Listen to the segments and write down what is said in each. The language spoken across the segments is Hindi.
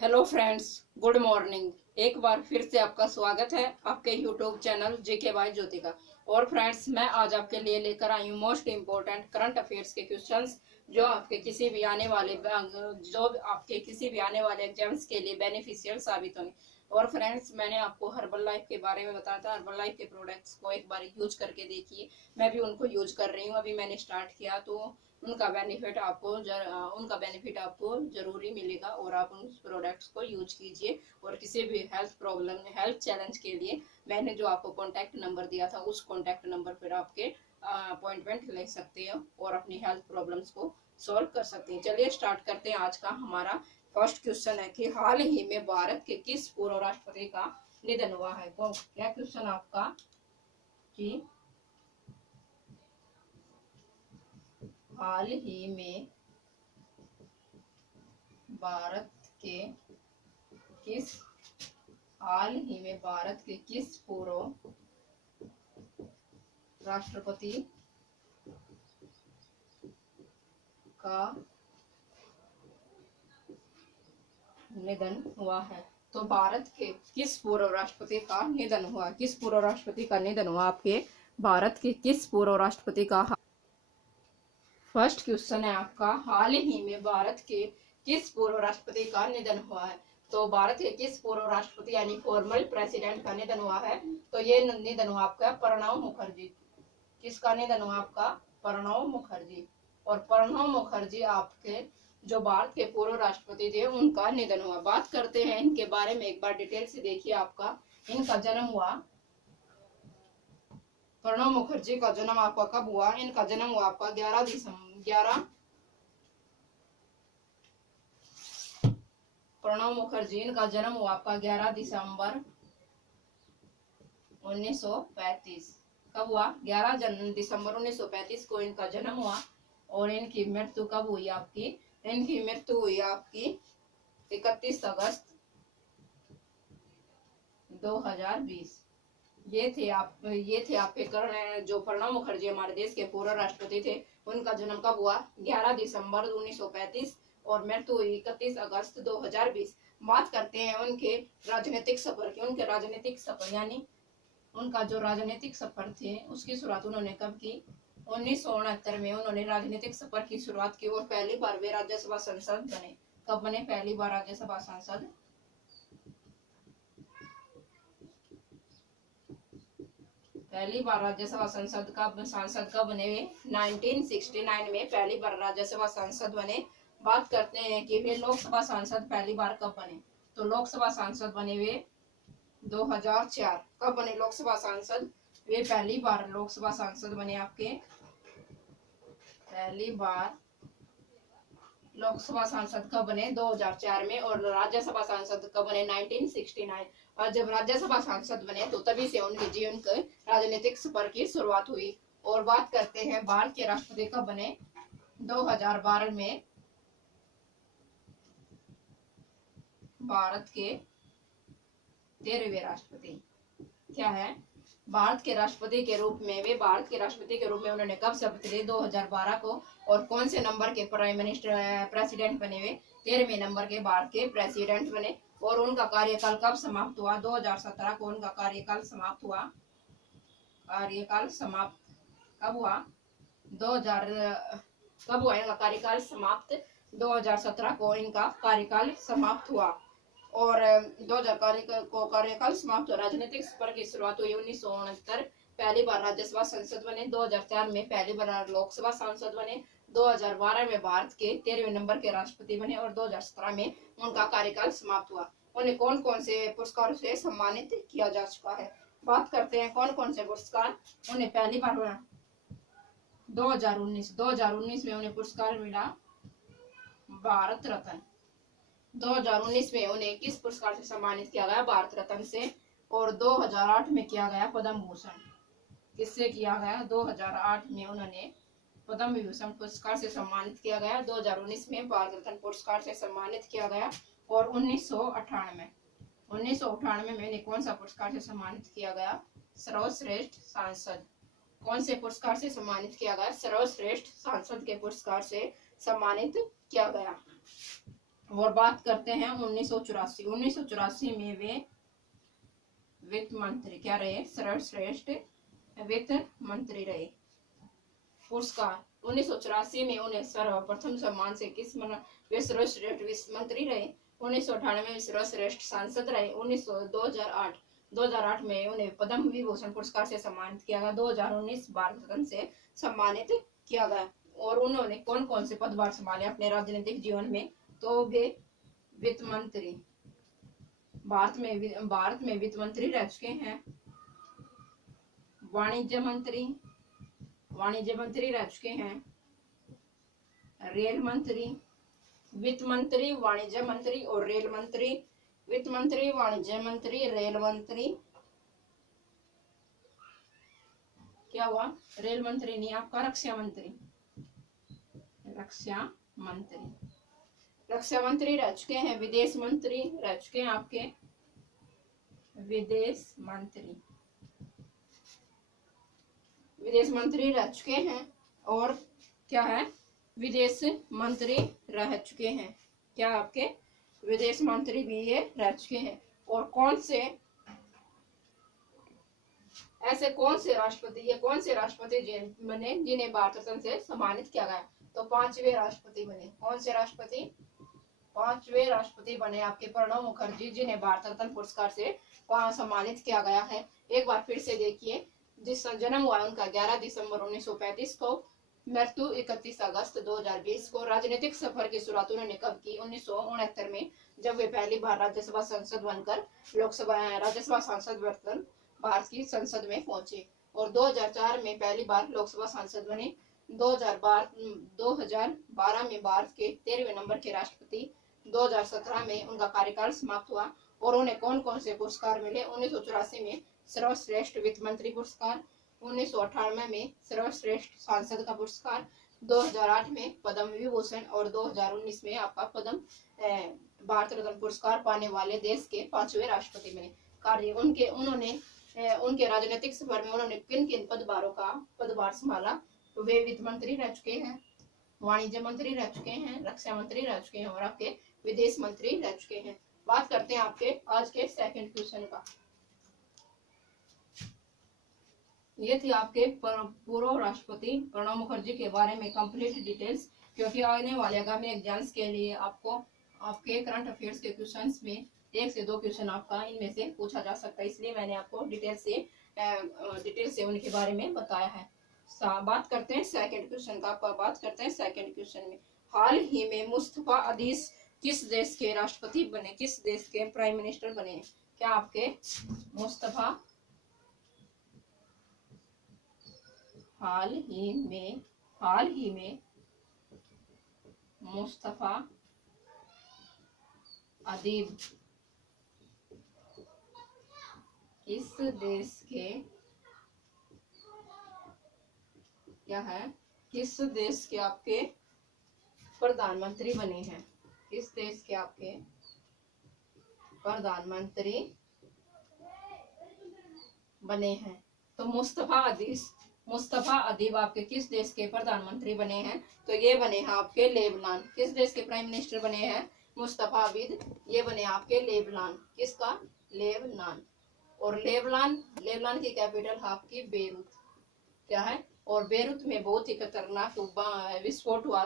Hello friends, good morning. एक बार फिर से आपका स्वागत है आपके यूट्यूब चैनल जीके बाय ज्योति का। और फ्रेंड्स, मैं आज आपके लिए लेकर आई हूँ मोस्ट इम्पोर्टेंट करंट अफेयर्स के क्वेश्चंस जो आपके किसी भी आने वाले एग्जाम्स के लिए बेनिफिशियल साबित होंगे। और फ्रेंड्स, मैंने आपको हर्बल लाइफ के बारे में बताया था। हर्बल लाइफ के प्रोडक्ट्स को एक बार यूज करके देखिए। मैं भी उनको यूज कर रही हूँ, अभी मैंने स्टार्ट किया तो उनका बेनिफिट आपको जरूरी मिलेगा। और आप उन प्रोडक्ट्स को यूज कीजिए। और किसी भी हेल्थ चैलेंज के लिए मैंने जो आपको कॉन्टैक्ट नंबर दिया था, उस कॉन्टैक्ट नंबर पर आपके अपॉइंटमेंट ले सकते हो और अपनी हेल्थ प्रॉब्लम्स को सॉल्व कर सकते हैं। चलिए स्टार्ट करते हैं। आज का हमारा फर्स्ट क्वेश्चन है कि हाल ही में भारत के किस पूर्व राष्ट्रपति का निधन हुआ है। क्या क्वेश्चन आपका कि हाल ही में भारत के किस पूर्व राष्ट्रपति का निधन हुआ है। तो भारत के किस पूर्व राष्ट्रपति का निधन हुआ, किस पूर्व राष्ट्रपति का निधन हुआ, आपके भारत के किस पूर्व राष्ट्रपति का। फर्स्ट क्वेश्चन है आपका, हाल ही में भारत के किस पूर्व राष्ट्रपति का निधन हुआ है। तो भारत के किस पूर्व राष्ट्रपति यानी फॉर्मल प्रेसिडेंट का निधन हुआ है। तो ये निधन हुआ आपका प्रणब मुखर्जी। किसका निधन हुआ आपका? प्रणब मुखर्जी। और प्रणब मुखर्जी आपके जो भारत के पूर्व राष्ट्रपति थे, उनका निधन हुआ। बात करते हैं इनके बारे में एक बार डिटेल से देखिए। आपका इनका जन्म हुआ, प्रणब मुखर्जी का जन्म आपका कब हुआ? इनका जन्म हुआ आपका 11 प्रणब मुखर्जी इनका जन्म हुआ आपका 11 दिसंबर 1935। कब हुआ? 11 दिसंबर 1935 को इनका जन्म हुआ। और इनकी मृत्यु कब हुई आपकी? इनकी मृत्यु हुई आपकी 31 अगस्त 2020। ये थे आपके जो प्रणब मुखर्जी हमारे देश के पूर्व राष्ट्रपति थे। उनका जन्म कब हुआ? 11 दिसंबर 1935 और मृत्यु हुई 31 अगस्त 2020। बात करते हैं उनके राजनीतिक सफर की। उनके राजनीतिक सफर यानी उनका जो राजनीतिक सफर थे, उसकी शुरुआत उन्होंने कब की? 1969 में उन्होंने राजनीतिक सफर की शुरुआत की और पहली बार वे राज्यसभा सांसद बने। कब बने? पहली बार राज्यसभा सांसद। पहली बार राज्यसभा सांसद कब बने? 1969 में पहली बार राज्यसभा सांसद बने। बात करते हैं कि वे लोकसभा सांसद पहली बार कब बने। तो लोकसभा सांसद बने वे 2004। कब बने लोकसभा सांसद? वे पहली बार लोकसभा सांसद बने आपके पहली बार लोकसभा सांसद कब बने? 2004 में। और राज्यसभा सांसद कब बने? 1969। और जब राज्यसभा सांसद बने तो तभी से उनके जीवन के राजनीतिक सफर की शुरुआत हुई। और बात करते हैं भारत के राष्ट्रपति कब बने? 2012 में भारत के 13वें राष्ट्रपति क्या है? भारत के राष्ट्रपति के रूप में उन्होंने कब शपथ ली? 2012 को। और कौन से नंबर के प्रेसिडेंट बने वे? 13वें नंबर के भारत के प्रेसिडेंट बने। और उनका कार्यकाल कब समाप्त हुआ? 2017 को उनका कार्यकाल समाप्त हुआ। कार्यकाल समाप्त कब हुआ? 2000 कब हुआ इनका कार्यकाल समाप्त? 2017 को इनका कार्यकाल समाप्त हुआ। और 2000 कार्यकाल समाप्त। राजनीतिक सफर की शुरुआत हुई 1969। पहली बार राज्यसभा सांसद बने। 2004 में पहली बार लोकसभा सांसद बने। 2012 में भारत के 13वें नंबर के राष्ट्रपति बने। और 2017 में उनका कार्यकाल समाप्त हुआ। उन्हें कौन कौन से पुरस्कारों से सम्मानित किया जा चुका है? बात करते हैं कौन कौन से पुरस्कार उन्हें पहली बार हुआ। 2019 में उन्हें पुरस्कार मिला भारत रत्न। 2019 में उन्हें किस पुरस्कार से सम्मानित किया गया? भारत रत्न से। और 2008 में किया गया पद्म भूषण। किससे किया गया? 2008 में उन्होंने पद्म विभूषण पुरस्कार से सम्मानित किया गया। 2019 में भारत रत्न पुरस्कार से सम्मानित किया गया। और 1998 में इन्हें कौन सा पुरस्कार से सम्मानित किया गया? सर्वश्रेष्ठ सांसद। कौन से पुरस्कार से सम्मानित किया गया? सर्वश्रेष्ठ सांसद के पुरस्कार से सम्मानित किया गया। और बात करते हैं 1984 में वे वित्त मंत्री क्या रहे, सर्वश्रेष्ठ वित्त मंत्री रहे। पुरस्कार 1984 में उन्हें सर्वप्रथम सम्मान से किस वे सर्वश्रेष्ठ वित्त मंत्री रहे। 1998 में सर्वश्रेष्ठ सांसद रहे। 2008 में उन्हें पद्म विभूषण पुरस्कार से सम्मानित किया गया। 2019 भारत रत्न से सम्मानित किया गया। और उन्होंने कौन कौन से पदभार संभाले अपने राजनीतिक जीवन में, तो वे वित्त मंत्री, भारत में वित्त मंत्री रह चुके हैं, वाणिज्य मंत्री रह चुके हैं, रेल मंत्री, वित्त मंत्री, वाणिज्य मंत्री और रेल मंत्री। वित्त मंत्री, वाणिज्य मंत्री, रेल मंत्री, क्या हुआ, रेल मंत्री नहीं आपका रक्षा मंत्री रह चुके हैं। विदेश मंत्री रह चुके हैं आपके विदेश मंत्री रह चुके हैं। और क्या है, विदेश मंत्री रह चुके हैं, क्या आपके विदेश मंत्री भी ये रह चुके हैं। और कौन से राष्ट्रपति बने जिन्हें भारत रत्न से सम्मानित किया गया, तो 5वें राष्ट्रपति बने। कौन से राष्ट्रपति, 5वें राष्ट्रपति बने आपके प्रणब मुखर्जी, जिन्हें भारत रत्न पुरस्कार से सम्मानित किया गया है। एक बार फिर से देखिए, जिस जन्म हुआ उनका 11 दिसंबर 1935 को, मृत्यु 31 अगस्त 2020 को। राजनीतिक सफर की शुरुआत उन्होंने कब की, 1969 में, जब वे पहली बार राज्यसभा सांसद बनकर राज्यसभा सांसद बनकर भारत की संसद में पहुंचे। और 2004 में पहली बार लोकसभा सांसद बने। 2012 में भारत के 13वें नंबर के राष्ट्रपति। 2017 में उनका कार्यकाल समाप्त हुआ। और उन्हें कौन कौन से पुरस्कार मिले, 1984 में सर्वश्रेष्ठ वित्त मंत्री पुरस्कार, 1998 में सर्वश्रेष्ठ सांसद का पुरस्कार, 2008 में पद्म विभूषण और 2019 में आपका पद्म भारत रत्न पुरस्कार पाने वाले देश के 5वें राष्ट्रपति बने। कार्य उनके राजनीतिक सफर में उन्होंने किन किन पदभार संभाला, तो वे वित्त मंत्री रह चुके हैं, वाणिज्य मंत्री रह चुके हैं, रक्षा मंत्री रह चुके हैं और आपके विदेश मंत्री रह चुके हैं। बात करते हैं आपके आज के सेकंड क्वेश्चन का। ये थी आपके पूर्व राष्ट्रपति प्रणब मुखर्जी के बारे में कंप्लीट डिटेल्स, क्योंकि आने वाले आगामी एग्जाम्स के लिए आपको आपके करंट अफेयर्स के क्वेश्चंस में 1 से 2 क्वेश्चन आपका इनमें से पूछा जा सकता है, इसलिए मैंने आपको डिटेल से उनके बारे में बताया है। बात करते हैं सेकंड क्वेश्चन का। बात करते हैं सेकंड क्वेश्चन में, हाल ही में मुस्तफा अदीस किस देश के राष्ट्रपति बने, किस देश के प्राइम मिनिस्टर बने, क्या आपके हाल ही में मुस्तफा अदीब किस देश के किस देश के आपके प्रधानमंत्री बने हैं, किस देश के आपके प्रधानमंत्री बने हैं। तो मुस्तफा अदीब आपके किस देश के प्रधानमंत्री बने हैं, तो ये बने हैं आपके लेबनान। किस देश के प्राइम मिनिस्टर बने हैं मुस्तफा अदीब, ये बने आपके लेबनान। किसका, लेबनान। और लेबनान की कैपिटल आपकी बेरूत, क्या है, और बेरूत में बहुत ही खतरनाक विस्फोट हुआ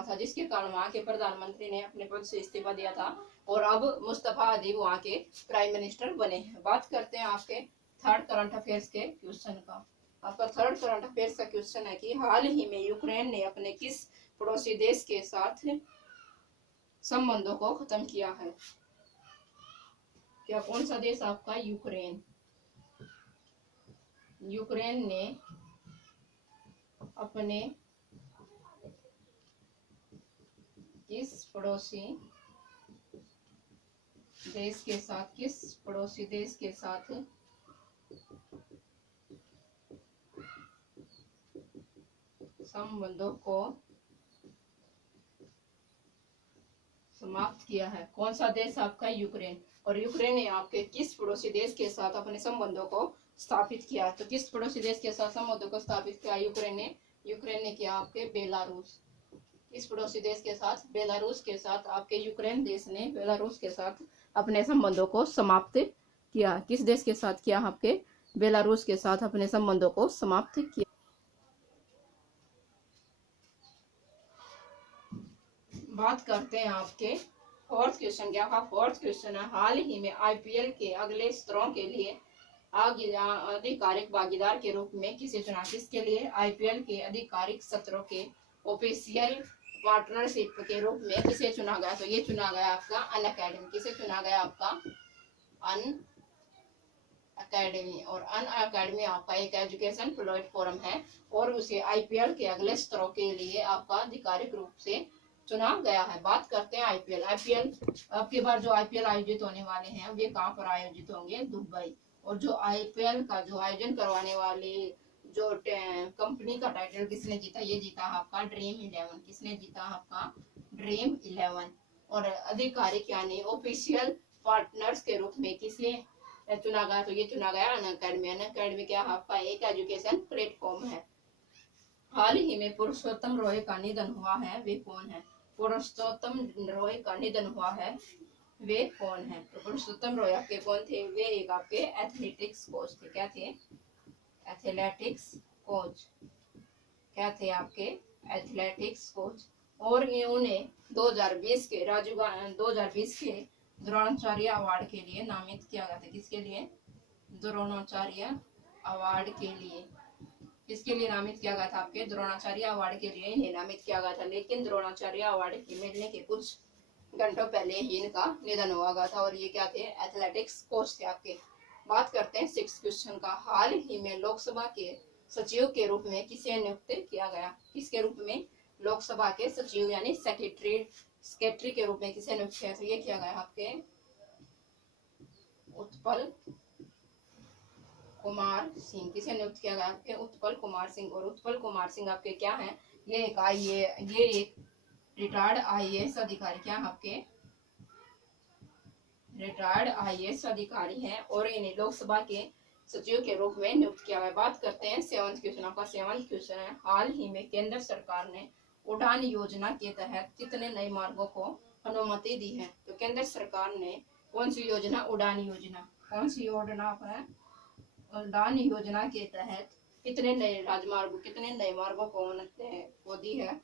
था जिसके कारण वहाँ के प्रधानमंत्री ने अपने पद से इस्तीफा दिया था और अब मुस्तफा अदीब वहाँ के प्राइम मिनिस्टर बने हैं। बात करते हैं आपके थर्ड करंट अफेयर्स के क्वेश्चन का। आपका थर्ड करंट अफेयर्स का क्वेश्चन है कि हाल ही में यूक्रेन ने अपने किस पड़ोसी देश के साथ संबंधों को खत्म किया है, क्या कौन सा देश आपका, यूक्रेन ने अपने किस पड़ोसी देश के साथ संबंधों को समाप्त किया है। कौन सा देश आपका, यूक्रेन। और यूक्रेन ने आपके किस पड़ोसी देश के साथ अपने संबंधों को स्थापित किया, तो किस पड़ोसी देश के साथ संबंधों को स्थापित किया यूक्रेन ने किया आपके बेलारूस। इस पड़ोसी देश के साथ, बेलारूस के साथ, आपके यूक्रेन देश ने बेलारूस के साथ अपने संबंधों को समाप्त किया। किस देश के साथ किया? आपके बेलारूस के साथ अपने संबंधों को समाप्त किया। बात करते हैं आपके फोर्थ क्वेश्चन। क्या था? फोर्थ क्वेश्चन है, हाल ही में आईपीएल के अगले स्तरों के लिए आधिकारिक भागीदार के रूप में किसे चुना? किसके लिए? आईपीएल के आधिकारिक सत्रों के ऑफिशियल पार्टनरशिप के रूप में किसे चुना गया? तो ये चुना गया आपका अन अकेडमी। किसे चुना गया? आपका अन अकेडमी। और अन अकेडमी आपका एक एजुकेशन प्लेटफॉर्म है और उसे आईपीएल के अगले स्तरों के लिए आपका आधिकारिक रूप से चुना गया है। बात करते हैं आईपीएल। आईपीएल अब की बार जो आईपीएल आयोजित होने वाले हैं वे कहाँ पर आयोजित होंगे? दुबई। और जो आईपीएल का जो आयोजन करवाने वाले जो कंपनी का टाइटल किसने जीता? ये जीता आपका ड्रीम 11। किसने जीता? आपका ड्रीम 11। और आधिकारिक यानी ऑफिशियल पार्टनर्स के रूप में किसे चुना गया? तो ये चुना गया अन अकेडमी। अन अकेडमी क्या आपका एक एजुकेशन प्लेटफॉर्म है। हाल ही में पुरुषोत्तम रॉय का निधन हुआ है, वे कौन है? पुरुषोत्तम रॉय का निधन हुआ है, वे कौन है? तो पुरुषोत्तम रॉय आपके कौन थे? वे एक आपके एथलेटिक्स कोच थे। क्या थे? Athletics coach. क्या थे? आपके एथलेटिक्स कोच। और ये उन्हें 2020 के 2020 के द्रोणाचार्य अवार्ड के लिए नामित किया गया था। किसके लिए? द्रोणाचार्य अवार्ड के लिए। किसके लिए नामित किया गया था? आपके द्रोणाचार्य अवार्ड के लिए इन्हें नामित किया गया था। लेकिन द्रोणाचार्य अवार्ड के मिलने के कुछ घंटों पहले ही इनका निधन हुआ गया था। और ये क्या थे? एथलेटिक्स कोच थे आपके। बात करते हैं सिक्स क्वेश्चन का। हाल ही में लोकसभा के सचिव के रूप में किसे नियुक्त किया गया? किसके रूप में? लोकसभा के सचिव यानी सेक्रेटरी के रूप में किसे नियुक्त किया? तो ये किया गया आपके उत्पल कुमार सिंह। किसे नियुक्त किया गया? आपके उत्पल कुमार सिंह। और उत्पल कुमार सिंह आपके क्या हैं? ये एक रिटायर्ड आईएएस अधिकारी। क्या आपके? रिटायर्ड आईएएस अधिकारी हैं और इन्हें लोकसभा के सचिव के रूप में नियुक्त किया गया। बात करते हैं सेवंथ क्वेश्चन। आपका सेवंथ क्वेश्चन है, हाल ही में केंद्र सरकार ने उड़ान योजना के तहत कितने नए मार्गों को अनुमति दी है? तो केंद्र सरकार ने कौन सी योजना? उड़ान योजना। कौन सी योजना है? उड़ान योजना के तहत कितने नए राजमार्ग, कितने नए मार्गों को दी है?